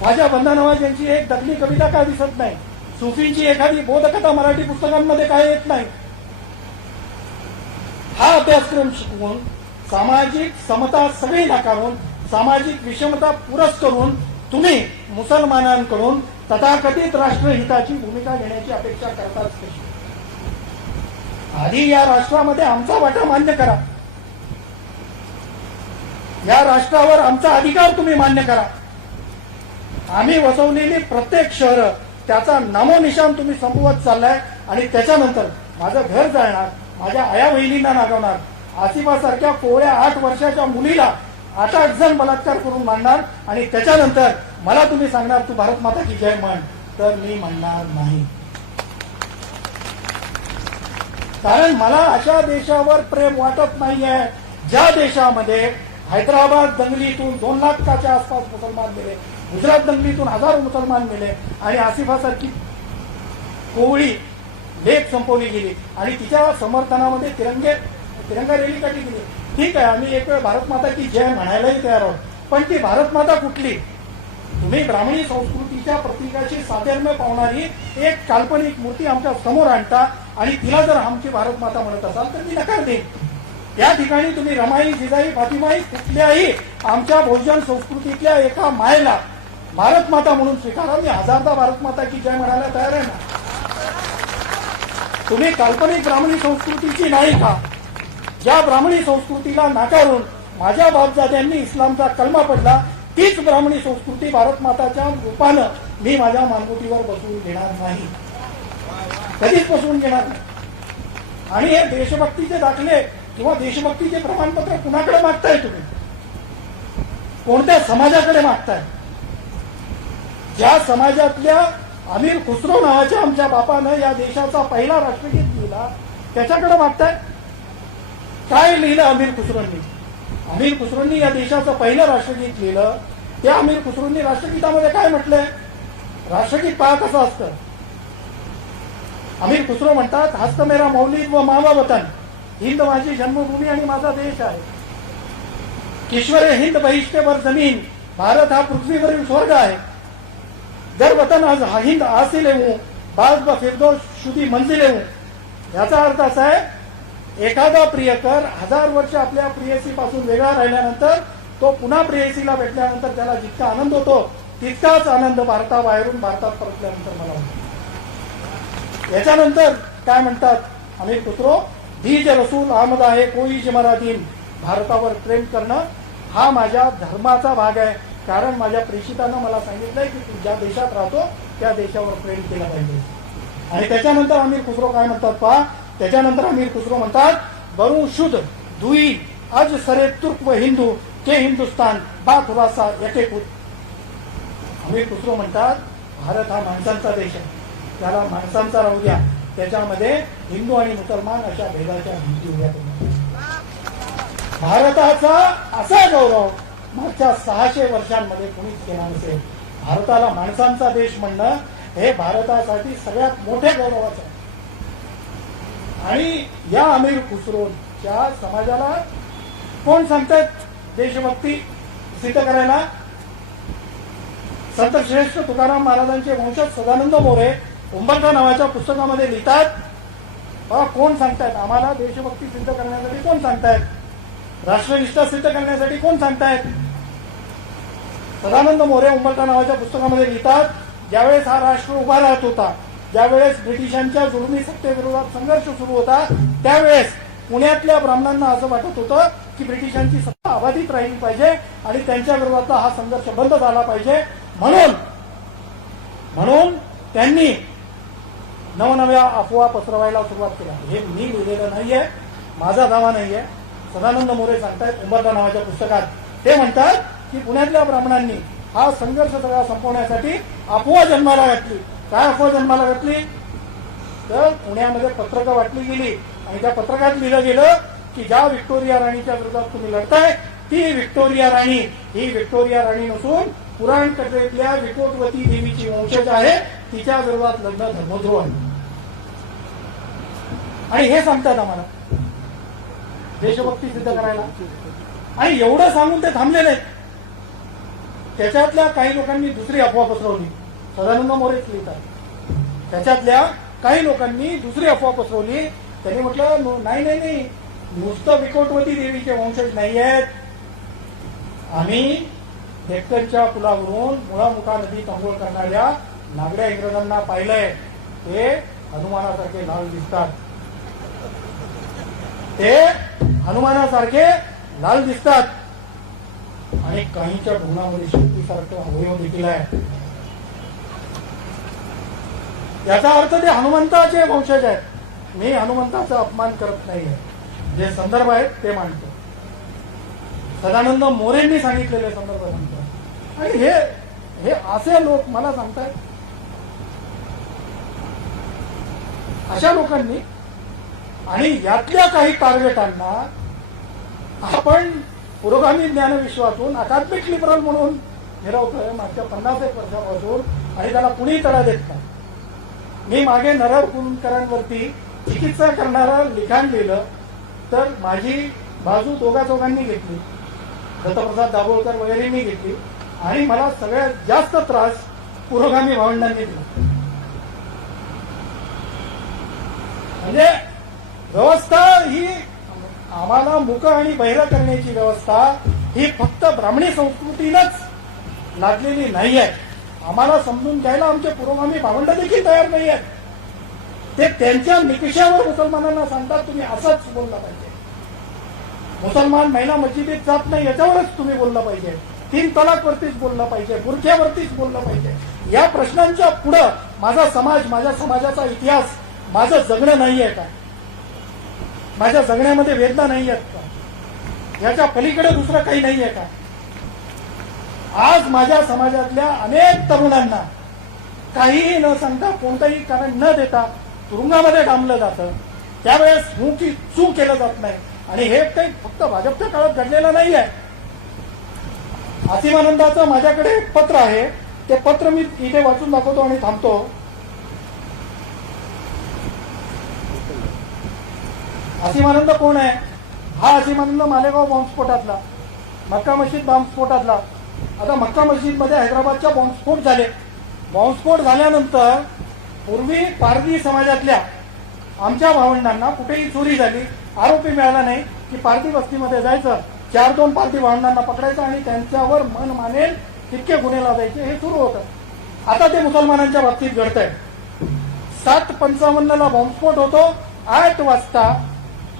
ख्वाजा बंदा नवाज यांची एक दगडी कविता का दिसत नाही? सुफींची एखादी बोधकथा मराठी पुस्तकांमध्ये काय येत नाही? हा अभ्यासक्रम शिकवून सामाजिक समता सगळी नाकारून सामाजिक विषमता पुरस करून तुम्ही मुसलमानांकडून तथाकथित राष्ट्रहिताची भूमिका घेण्याची अपेक्षा करताच कशी? आधी या राष्ट्रामध्ये आमचा वाटा मान्य करा. या राष्ट्रावर आमचा अधिकार तुम्ही मान्य करा. आम्ही वसवलेली प्रत्येक शहर त्याचा नामोनिशान तुम्ही संपवत चाललाय. आणि त्याच्यानंतर माझं घर जाळणार, माझ्या आया बहिणींना नागवणार, आसिफासारख्या कोवळ्या 8 वर्षाच्या मुलीला 8 जण बलात्कार करून मारणार. आणि त्याच्यानंतर मला तुम्ही सांगणार तू भारत माता की जय म्हण, तर मी म्हणणार नाही. कारण मला अशा देशावर प्रेम वाटत नाहीये ज्या देशामध्ये हैदराबाद दंगलीतून 2 लाखाच्या आसपास मुसलमान मेले, गुजरात दंगलीतून 1000 मुसलमान मेले आणि आसिफासारखी कोवळी लेख संपवली गेली आणि तिच्या समर्थनामध्ये तिरंगा रॅली काढली गेली. ठीक आहे, आम्ही एक वेळ भारत माता की जय म्हणायलाही तयार आहोत, पण ती भारत माता कुठली? तुम्ही ब्राह्मणी संस्कृतीच्या प्रतीकाची साधर्म्य पावणारी एक काल्पनिक मूर्ती आमच्या समोर आणता आणि तिला जर आमची भारत माता म्हणत असाल तर ती नकार देईल. त्या ठिकाणी तुम्ही रमाई, जिजाई, फातिमाई कुठल्याही आमच्या बहुजन संस्कृतीतल्या एका मायेला भारत माता म्हणून स्वीकारा. मी 1000दा भारत माता की जय म्हणायला तयार आहे ना. तुम्ही काल्पनिक ब्राह्मणी संस्कृतीची नाही का? ज्या ब्राह्मणी संस्कृतीला नाकारून माझ्या बापजाद्यांनी इस्लामचा कलमा पडला, तीच ब्राह्मणी संस्कृती भारत माताच्या रूपानं मी माझ्या मानगुटीवर बसवून घेणार नाही, कधीच बसवून घेणार नाही. आणि हे देशभक्तीचे दाखले किंवा देशभक्तीचे प्रमाणपत्र कुणाकडे मागताय तुम्ही? कोणत्या समाजाकडे मागताय? ज्या समाजातल्या अमीर खुसरो नावाच्या आमच्या बापानं या देशाचा पहिला राष्ट्रगीत लिहिला त्याच्याकडे मागताय? काय लिहिलं अमीर खुसरोंनी? अमीर खुसरोंनी या देशाचं पहिलं राष्ट्रगीत लिहिलं. त्या अमीर खुसरोंनी राष्ट्रगीतामध्ये काय म्हटलंय? राष्ट्रगीत पहा कसं असतं. अमीर खुसरो म्हणतात, हस्त मेरा मौलिद व मावा वतन, हिंद माझी जन्मभूमी आणि माझा देश आहे. ईश्वरे हिंद बहिष्टे वर जमीन, भारत हा पृथ्वीवरील स्वर्ग आहे. दर वतन आज हिंद आसिले हूं, बाज व फिरदोस शुदी मंजिले हूं. याचा अर्थ असा आहे, एखादा प्रियकर 1000 वर्ष आपल्या प्रियसीपासून वेगळा राहिल्यानंतर तो पुन्हा प्रेयसीला भेटल्यानंतर त्याला जितका आनंद होतो तितकाच आनंद भारताबाहेरून भारतात परतल्यानंतर मला होतो. याच्यानंतर काय म्हणतात अमीर खुसरो, दीज रसूल अहमद आहे कोई जिमारा दिन, भारतावर प्रेम करणं हा माझ्या धर्माचा भाग आहे. कारण माझ्या प्रेषितानं मला सांगितलंय की तू ज्या देशात राहतो त्या देशावर प्रेम केलं पाहिजे. आणि त्याच्यानंतर अमीर खुसरो काय म्हणतात पहा, त्याच्यानंतर अमीर खुसरो म्हणतात, बरू शुद्ध दुई अज सरे तुर्क व हिंदू के हिंदुस्तान बा खुरासा यकेकूत. अमीर खुसरो म्हणतात भारत हा माणसांचा देश आहे, त्याला माणसांचा राहू द्या, त्याच्यामध्ये हिंदू आणि मुसलमान अशा भेदाच्या भिंती उभ्या करू. भारताचा असा गौरव मागच्या 600 वर्षांमध्ये कुणीच केला नसेल. भारताला माणसांचा देश म्हणणं हे भारतासाठी सगळ्यात मोठे गौरवाचं आहे. आणि या अमीर खुसरोच्या समाजाला कोण सांगतात देशभक्ती सिद्ध करायला? संत श्रेष्ठ तुकाराम महाराजांचे वंशज सदानंद मोरे उंबरठा नावाच्या पुस्तकामध्ये लिहितात, कोण सांगतायत आम्हाला देशभक्ती सिद्ध करण्यासाठी, कोण सांगतायत राष्ट्रनिष्ठा सिद्ध करण्यासाठी, कोण सांगतायत? सदानंद मोरे उंबरठा नावाच्या पुस्तकामध्ये लिहितात, ज्यावेळेस हा राष्ट्र उभा राहत होता, ज्यावेळेस ब्रिटिशांच्या जुलमी सत्तेविरोधात संघर्ष सुरू होता, त्यावेळेस पुण्यातल्या ब्राह्मणांना असं वाटत होतं की ब्रिटिशांची सत्ता अबाधित राहिली पाहिजे आणि त्यांच्या विरोधातला हा संघर्ष बंद झाला पाहिजे. म्हणून त्यांनी नवनव्या अफवा पसरवायला सुरुवात केली. हे मी लिहिलेलं नाहीये, माझा दावा नाहीये, सदानंद मोरे सांगतायत उंबरठा नावाच्या पुस्तकात. ते म्हणतात की पुण्यातल्या ब्राह्मणांनी हा संघर्ष सगळा संपवण्यासाठी अफवा जन्माला घातली. काय अफवा जन्माला घातली? तर पुण्यामध्ये पत्रकं वाटली गेली आणि त्या पत्रकात लिहिलं गेलं की ज्या व्हिक्टोरिया राणीच्या विरोधात तुम्ही लढताय ती व्हिक्टोरिया राणी ही व्हिक्टोरिया राणी नसून पुराण कथेतल्या विकोटवती देवीची वंशज आहे, तिच्या विरोधात लढणं धर्मद्रोह आहे. आणि हे सांगतात आम्हाला देशभक्ती सिद्ध करायला. आणि एवढं सांगून ते थांबले नाहीत. त्याच्यातल्या काही लोकांनी दुसरी अफवा पसरवली. सदानंद मोरेच लिहितात, त्याच्यातल्या काही लोकांनी दुसरी अफवा पसरवली. त्यांनी म्हटलं नाही, नुसतं विकोटवती देवीचे वंशज नाही आहेत, आम्ही डेक्कनच्या पुलावरून मुळा नदीत अंघोळ करणाऱ्या नागड्या इंग्रजांना पाहिलंय, ते हनुमानासारखे लाल दिसतात, ते हनुमानासारखे लाल दिसतात आणि काहींच्या ढोंगामध्ये शक्तीसारखं अवयव देखील आहे. याचा अर्थ ते हनुमंताचे वंशज आहेत. मी हनुमंताचा अपमान करत नाहीये, जे संदर्भ आहेत ते मांडतो. सदानंद मोरेंनी सांगितलेले संदर्भ सांगतो. आणि हे असे लोक मला सांगतायत, अशा लोकांनी आणि यातल्या काही टार्गेटांना आपण पुरोगामी ज्ञानविश्वातून अकादमिक लिबरल म्हणून मिरवतोय मागच्या 50 वर्षापासून आणि त्याला कुणी तडा देत नाही. मी मागे नरहर कुलकर्ण्यांवरती चिकित्सा करणारं लिखाण लिहिलं तर माझी बाजू दोघांनी घेतली, दत्तप्रसाद दाभोळकर वगैरेंनी घेतली आणि मला सगळ्यात जास्त त्रास पुरोगामी भावंडांनी दिला. म्हणजे व्यवस्था ही आम्हाला मुक आणि बहिरं करण्याची व्यवस्था ही फक्त ब्राह्मणी संस्कृतीनंच लादलेली नाही आहे. आम्हाला समजून घ्यायला आमचे पुरोगामी भावंड देखील तयार नाही आहेत. ते त्यांच्या निकषावर मुसलमानांना सांगतात तुम्ही असंच बोललं पाहिजे, मुसलमान महिला मस्जिदीत जात नाही याच्यावरच तुम्ही बोललं पाहिजे, 3 तलाकवरतीच बोललं पाहिजे, बुरख्यावरतीच बोललं पाहिजे. या प्रश्नांच्या पुढं माझा समाज, माझ्या समाजाचा इतिहास, माझं जगणं नाही आहे का? माझ्या जगण्यामध्ये वेदना नाही आहेत का? याच्या पलीकडे दुसरं काही नाही आहे का? आज माझ्या समाजातल्या अनेक तरुणांना काहीही न सांगता, कोणतंही कारण न देता तुरुंगामध्ये डांबलं जातं. त्यावेळेस हू की चू केलं जात नाही. आणि हे काही फक्त भाजपच्या काळात घडलेलं नाही आहे. असीमानंदाचं माझ्याकडे एक पत्र आहे, ते पत्र मी इथे वाचून दाखवतो आणि थांबतो. असीमानंद कोण आहे? हा असीमानंद मालेगाव बॉम्बस्फोटातला, मक्का मस्जिद बॉम्बस्फोटातला. आता मक्का मस्जिदमध्ये हैदराबादच्या बॉम्बस्फोट झाले. बॉम्बस्फोट झाल्यानंतर पूर्वी पारधी समाजातल्या आमच्या भावंडांना कुठेही चोरी झाली, आरोपी मिळाला नाही की पारधी वस्तीमध्ये जायचं, 4-2 पारधी भावंडांना पकडायचं आणि त्यांच्यावर मन मानेल तितके गुन्हे लादायचे, हे सुरू होतं. आता ते मुसलमानांच्या बाबतीत घडतंय. 7:55 बॉम्बस्फोट होतो 8 वाजता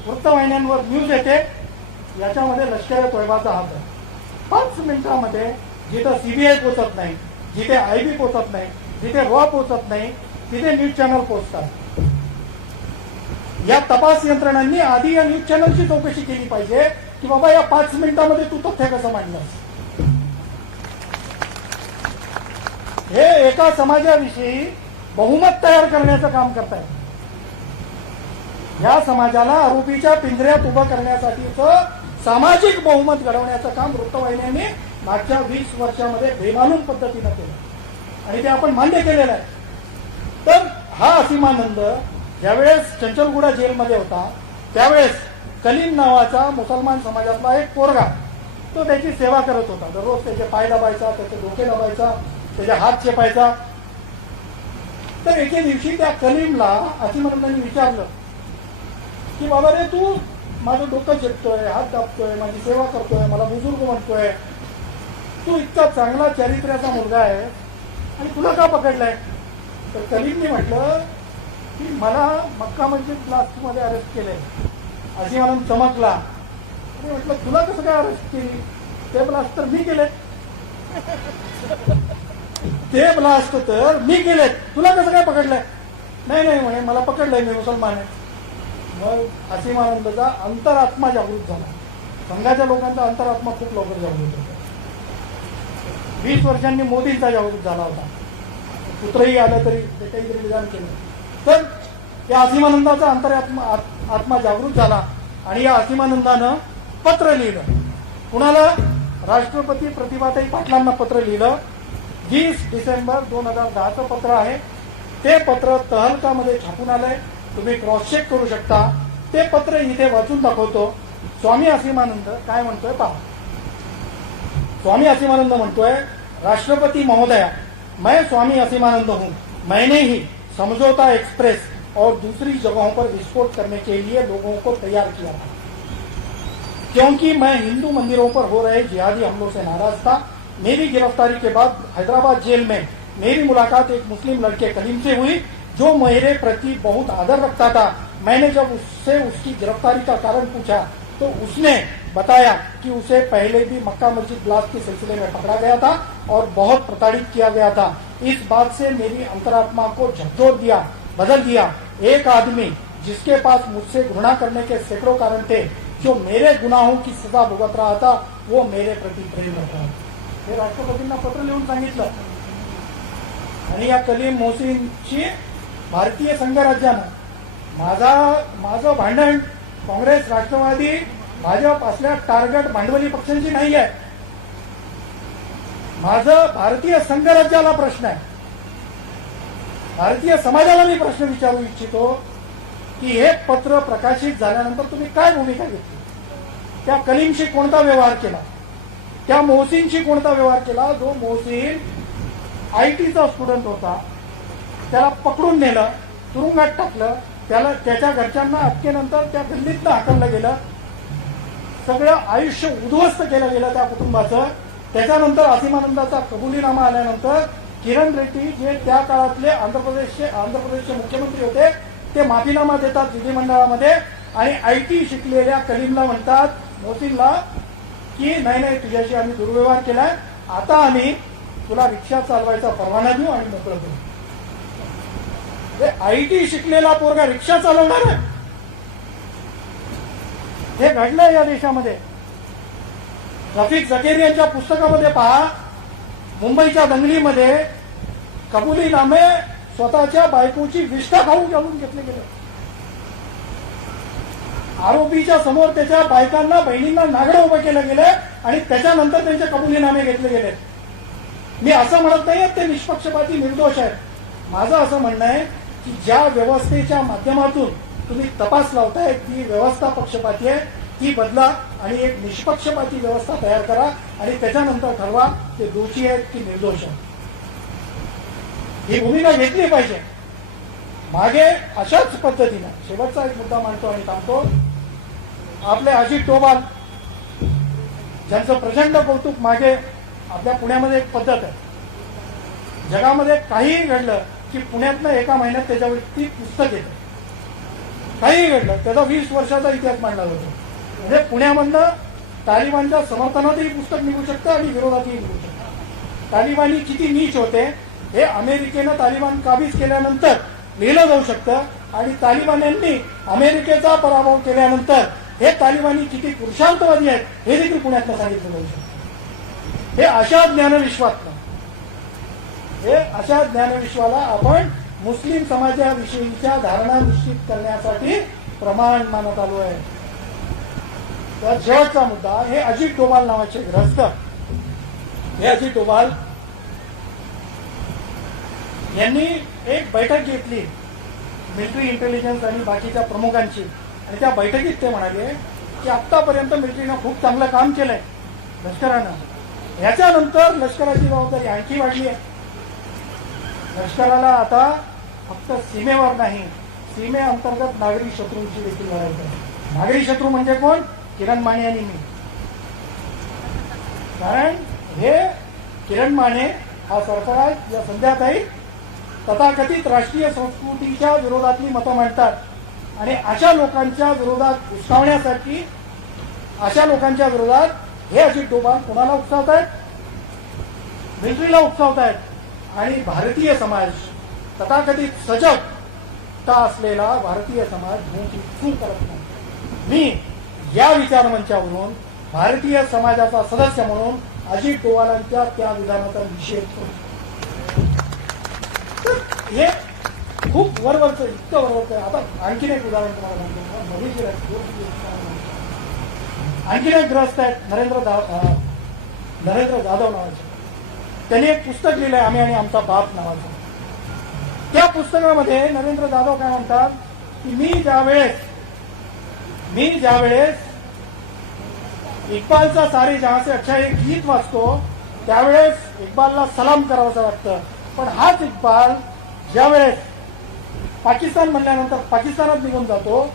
वृत्तवाहिन्यांवर न्यूज येते, याच्यामध्ये लष्कर तोयबाचा हात आहे. 5 मिनिटांमध्ये जिथं सीबीआय पोहोचत नाही, जिथे आयबी पोहोचत नाही, जिथे रॉ पोहोचत नाही, तिथे न्यूज चॅनल पोहोचतात. या तपास यंत्रणांनी आधी या न्यूज चॅनलची चौकशी केली पाहिजे की बाबा या 5 मिनिटांमध्ये तू तथ्य कसं मांडलंस. हे एका समाजाविषयी बहुमत तयार करण्याचं काम करतायत. या समाजाला आरोपीच्या पिंजऱ्यात उभं करण्यासाठीचं सामाजिक बहुमत घडवण्याचं काम वृत्तवाहिन्यांनी मागच्या 20 वर्षामध्ये बेमालूम पद्धतीनं केलं आणि ते आपण मान्य केलेलं आहे. तर हा असीमानंद ज्यावेळेस चंचलगुडा जेलमध्ये होता त्यावेळेस कलीम नावाचा मुसलमान समाजातला एक पोरगा तो त्याची सेवा करत होता. दररोज त्याचे पाय दाबायचा, त्याचे डोके दाबायचा, त्याचे हात चेपायचा. तर एके दिवशी त्या कलीमला असीमानंदांनी विचारलं की बाबा रे, तू माझं डोकं चेपतोय, हात दाबतोय, माझी सेवा करतोय, मला बुजुर्ग म्हणतोय, तू इतका चांगला चारित्र्याचा मुलगा आहे आणि तुला का पकडलाय. तर कलीमने म्हटलं की मला मक्का मस्जिद ब्लास्टमध्ये अरेस्ट केलंय. असीमानंद चमकला. म्हटलं तुला कसं काय अरेस्ट केली. ते ब्लास्ट तर मी केले. ते ब्लास्ट तर मी केलेत, तुला कसं काय पकडलंय. नाही नाही म्हणे, मला पकडलंय, मी मुसलमान आहे. मग असीमानंदचा अंतरात्मा जागृत झाला. संघाच्या लोकांचा अंतरात्मा खूप लवकर जागृत होता. 20 वर्षांनी मोदींचा जागृत झाला होता. पुत्रही आलं तरी ते काहीतरी विधान केलं. तर या असीमानंदाचा आत्मा जागृत झाला आणि या असीमानंदानं पत्र लिहिलं. कुणाला. राष्ट्रपती प्रतिभाताई पाटलांना पत्र लिहिलं. 20 डिसेंबर 2010चं पत्र आहे. ते पत्र तहलकामध्ये छापून आलंय. तुम्ही क्रॉस चेक करू शकता. ते पत्र इथे वाचून दाखवतो. स्वामी असीमानंद काय म्हणतोय पहा. स्वामी असीमानंद म्हणतोय, राष्ट्रपति महोदया, मैं स्वामी असीमानंद हूं. मैंने ही समझौता एक्सप्रेस और दूसरी जगहों पर विस्फोट करने के लिए लोगों को तैयार किया था, क्योंकि मैं हिंदू मंदिरों पर हो रहे जिहादी हमलों से नाराज था. मेरी गिरफ्तारी के बाद हैदराबाद जेल में मेरी मुलाकात एक मुस्लिम लड़के कलीम से हुई जो मेरे प्रति बहुत आदर रखता था. मैंने जब उससे उसकी गिरफ्तारी का कारण पूछा तो उसने बताया कि उसे पहले भी मक्का मस्जिद ब्लास्ट के सिलसिले में पकड़ा गया था और बहुत प्रताड़ित किया गया था. इस बात से मेरी अंतरात्मा को झकझोर दिया, बदल दिया. एक आदमी जिसके पास मुझसे घृणा करने के सैकड़ों कारण थे, जो मेरे गुनाहों की सजा भुगत रहा था, वो मेरे प्रति प्रेम रखता. हे राष्ट्रपतींना पत्र लिहून सांगितलं. आणि या कलीम मोहसिनची भारतीय संघराज्यानं माझं भांडण काँग्रेस, राष्ट्रवादी, भाजप असल्या टार्गेट भांडवली पक्षांची नाही आहे. माझं भारतीय संघराज्याला प्रश्न आहे. भारतीय समाजाला मी प्रश्न विचारू इच्छितो की हे पत्र प्रकाशित झाल्यानंतर तुम्ही काय भूमिका घेतली. त्या कलीमशी कोणता व्यवहार केला, त्या मोहसिनशी कोणता व्यवहार केला. जो मोहसिन आयटीचा स्टुडंट होता, त्याला पकडून नेलं, तुरुंगात टाकलं, त्याला त्याच्या घरच्यांना अटकेनंतर त्या गल्लीतनं हाकललं गेलं, सगळं आयुष्य उद्ध्वस्त केलं गेलं त्या कुटुंबाचं. त्याच्यानंतर असीमानंदाचा कबुलीनामा आल्यानंतर किरण रेड्डी जे त्या काळातले आंध्र प्रदेशचे मुख्यमंत्री होते, ते माफीनामा देतात विधिमंडळामध्ये आणि आयटी शिकलेल्या कलीमला म्हणतात, मोहसिनला, की नाही नाही तुझ्याशी आम्ही दुर्व्यवहार केलाय, आता आम्ही तुला रिक्षा चालवायचा परवाना देऊ आणि मोकळं करू. आयटी शिकलेला पोरगा रिक्षा चालवणार आहे. हे घडलंय या देशामध्ये. रफिक झकेरी यांच्या पुस्तकामध्ये पहा, मुंबईच्या दंगलीमध्ये कबुलीनामे स्वतःच्या बायकोची विष्ठा खाऊन घालून घेतले गेले. आरोपीच्या समोर त्याच्या बायकांना, बहिणींना नागडं उभं केलं गेलं आणि त्याच्यानंतर त्यांचे कबुलीनामे घेतले गेले. मी असं म्हणत नाही ते निष्पक्षपाती निर्दोष आहेत. माझं असं म्हणणं आहे की ज्या व्यवस्थेच्या माध्यमातून तुम्ही तपास लावताय ती व्यवस्था पक्षपाती आहे, ती बदला आणि एक निष्पक्षपाती व्यवस्था तयार करा आणि त्याच्यानंतर ठरवा ते दोषी आहेत की निर्दोष आहेत. ही भूमिका घेतली पाहिजे. मागे अशाच पद्धतीनं शेवटचा एक मुद्दा मांडतो आणि थांबतो. आपले अजित डोभाल ज्यांचं प्रचंड कौतुक, मागे आपल्या पुण्यामध्ये एक पद्धत आहे, जगामध्ये काहीही घडलं की पुण्यातनं एका महिन्यात त्याच्यावरती पुस्तक येतं. काही घडलं त्याचा 20 वर्षाचा इतिहास मांडला जातो. म्हणजे पुण्यामधनं तालिबानच्या समर्थनातही पुस्तक निघू शकतं आणि विरोधातही निघू शकतं. तालिबानी किती नीच होते हे अमेरिकेनं तालिबान काबीज केल्यानंतर लिहिलं जाऊ शकतं आणि तालिबान्यांनी अमेरिकेचा पराभव केल्यानंतर हे तालिबानी किती पुरुषार्थवादी आहेत हे देखील पुण्यातनं सांगितलं जाऊ शकतं. हे अशा ज्ञानविश्वाला आपण मुस्लिम समाजाविषयीच्या धारणा निश्चित करण्यासाठी प्रमाण मानत आलो आहे. तर शेवटचा मुद्दा, हे अजित डोभाल नावाचे ग्रस्त, हे अजित डोभाल यांनी एक बैठक घेतली मिलिटरी इंटेलिजन्स आणि बाकीच्या प्रमुखांची आणि त्या बैठकीत ते म्हणाले की आतापर्यंत मिलिटरीनं खूप चांगलं काम केलंय लष्करानं, याच्यानंतर लष्कराची जबाबदारी आणखी वाढली आहे. लष्कराला आता फक्त सीमेवर नाही, सीमेअंतर्गत नागरी शत्रूंची देखील लढाई आहे. नागरी शत्रू म्हणजे कोण? किरण माने आणि मी. कारण हे किरण माने हा सरफराज या संध्याताई तथाकथित राष्ट्रीय संस्कृतीच्या विरोधातली मतं मांडतात आणि अशा लोकांच्या विरोधात उस्कावण्यासाठी, अशा लोकांच्या विरोधात हे अजित डोभाल कोणाला उकसावत आहेत? मिलिटरीला उकसावत आहेत. आणि भारतीय समाज, तथाकथित सजगता असलेला भारतीय समाज चूक करत नाही. मी या विचारमंचावरून भारतीय समाजाचा सदस्य म्हणून अजित डोभालांच्या त्या विधानाचा निषेध करतो. हे खूप वरवरचं, इतकं वरवरचं. आता आणखीन एक उदाहरण तुम्हाला सांगतो. आणखीन एक ग्रस्त आहेत नरेंद्र जाधव नावाचे. त्यांनी एक पुस्तक लिहिलंय, आम्ही आणि आमचा बाप नावाचं. त्या पुस्तकामध्ये नरेंद्र जाधव काय म्हणतात की मी ज्यावेळेस इक्बालचा सारे जहां से अच्छा एक गीत वाचतो त्यावेळेस इक्बालला सलाम करावंसं वाटतं. पण हाच इक्बाल ज्यावेळेस पाकिस्तान म्हणल्यानंतर पाकिस्तानात निघून जातो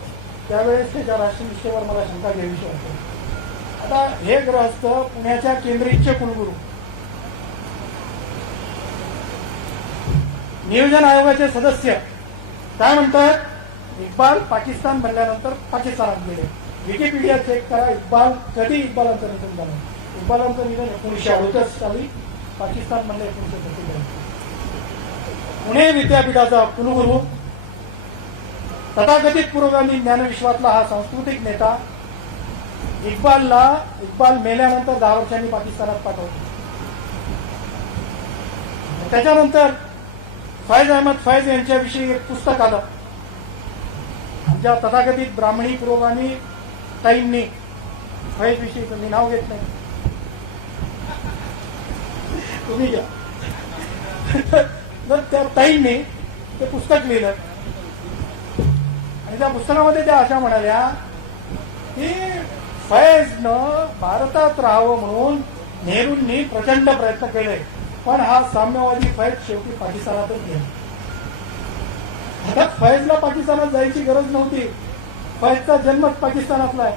त्यावेळेस त्याच्या राष्ट्रनिष्ठेवर मला शंका घ्यावीशी वाटते. आता हे ग्रहस्थ पुण्याच्या केंद्रीयचे कुलगुरू, नियोजन आयोगाचे सदस्य काय म्हणतात? इक्बाल पाकिस्तान बनल्यानंतर पाकिस्तानात गेले. विकिपीडिया चेक करा, कधी इक्बालांचं निधन झालं. इक्बालांचं निधन 1968 साली, पाकिस्तान बनलं 1937. पुणे विद्यापीठाचा कुलगुरू, तथाकथित पुरोगामी ज्ञानविश्वातला हा सांस्कृतिक नेता इक्बाल मेल्यानंतर 10 वर्षांनी पाकिस्तानात पाठवतो. त्याच्यानंतर फैज अहमद फैज यांच्याविषयी एक पुस्तक आलं. आमच्या तथाकथित ब्राह्मणी पुरोगामी ताईंनी फैज विषयी, मी नाव घेत नाही, तुम्ही घ्या. तर त्या ताईंनी ते पुस्तक लिहिलं आणि त्या पुस्तकामध्ये त्या अशा म्हणाल्या की फैजनं भारतात राहावं म्हणून नेहरूंनी प्रचंड प्रयत्न केले, पण हा साम्यवादी फैज शेवटी पाकिस्तानातच गेला. आता फैजला पाकिस्तानात जायची गरज नव्हती. फैजचा जन्मच पाकिस्तानातला आहे,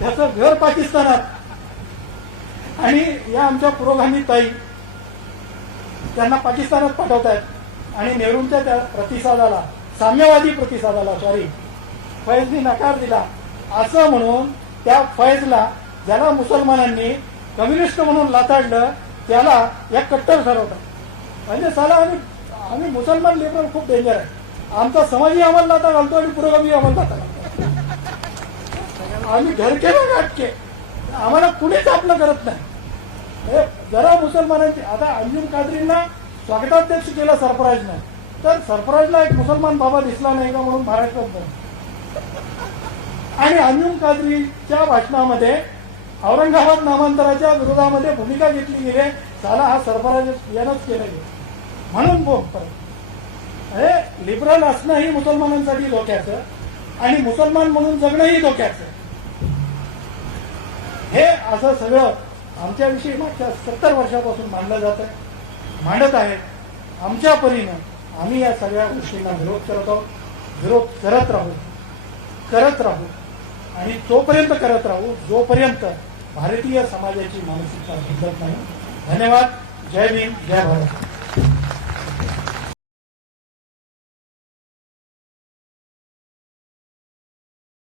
त्याचं घर पाकिस्तानात आणि या आमच्या पुरोगामी ताई त्यांना पाकिस्तानात पाठवतायत आणि नेहरूंच्या त्या प्रतिसादाला, साम्यवादी प्रतिसादाला फैजनी नकार दिला. असं म्हणून त्या फैजला, ज्याला मुसलमानांनी कम्युनिस्ट म्हणून लाताडलं, त्याला या कट्टर ठरवतात. म्हणजे साला आम्ही मुसलमान लिबरल खूप डेंजर आहे. आमचा समाजही आम्हाला लाता घालतो आणि पुरोगामी आम्हाला लाता घालतो. आम्ही घरके ना गाठके, आम्हाला कुणीच आपलं करत नाही. जरा मुसलमानांची, आता अंजुम कादरींना स्वागताध्यक्ष केलं सरफराजनं, तर सरफराजला एक मुसलमान बाबा दिसला नाही का म्हणून महाराष्ट्रात जाऊन, आणि अंजुम कादरीच्या भाषणामध्ये औरंगाबाद नामांतराच्या विरोधामध्ये भूमिका घेतली गेली. साला हा सरफराज यानंच केलं गेलं म्हणून लिबरल असणंही मुसलमानांसाठी धोक्याचं आणि मुसलमान म्हणून जगणंही धोक्याचं. हे असं सगळं आमच्याविषयी मागच्या 70 वर्षापासून मांडलं जात आहे, मांडत आहे. आमच्या परीनं आम्ही या सगळ्या गोष्टींना विरोध करत आहोत, विरोध करत राहू आणि तोपर्यंत करत राहू जोपर्यंत भारतीय समाजाची मानसिकता बदलत नाही. धन्यवाद. जय भीम, जय भारत.